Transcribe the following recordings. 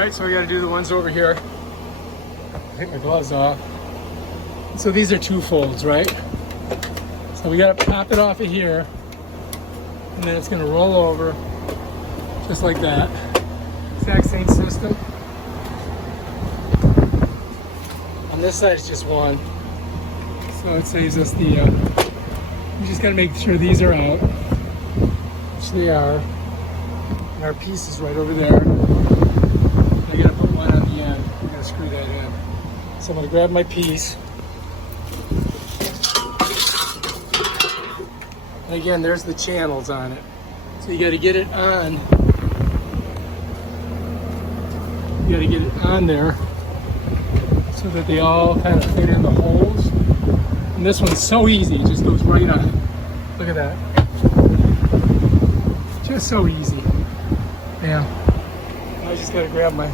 right, so we got to do the ones over here. Take my gloves off. So these are two folds, right? So we got to pop it off of here, and then it's going to roll over just like that. Exact same system. On this side it's just one, so it saves us the we just got to make sure these are out, which they are, and our piece is right over there. I got to put one on the end. I got to screw that in. So I'm going to grab my piece, and again there's the channels on it, so you got to get it on. You got to get it on there so that they all kind of fit in the holes. And this one's so easy, it just goes right on. Look at that. Just so easy. Yeah. I just got to grab my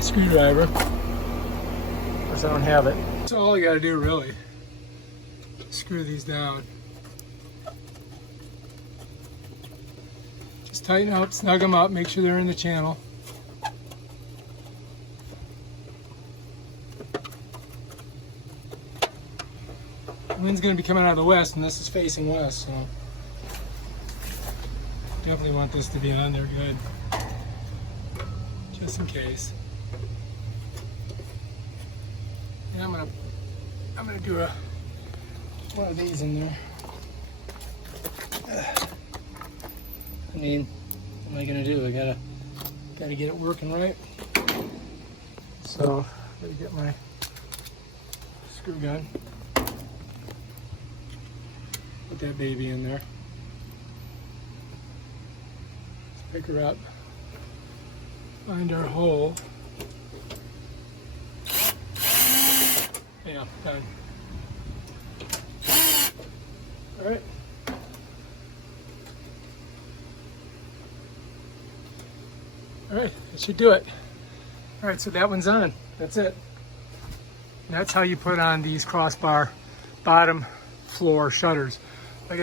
screwdriver, because I don't have it. That's all I got to do, really. Screw these down. Just tighten up, snug them up, make sure they're in the channel. The wind's going to be coming out of the west, and this is facing west, so definitely want this to be on there good, just in case. And I'm gonna do one of these in there. I mean, what am I gonna do? I gotta get it working right. So I'm gonna get my screw gun. Put that baby in there. Let's pick her up. Find our hole. Yeah, done. All right. All right, that should do it. All right, so that one's on. That's it. And that's how you put on these crossbar bottom floor shutters.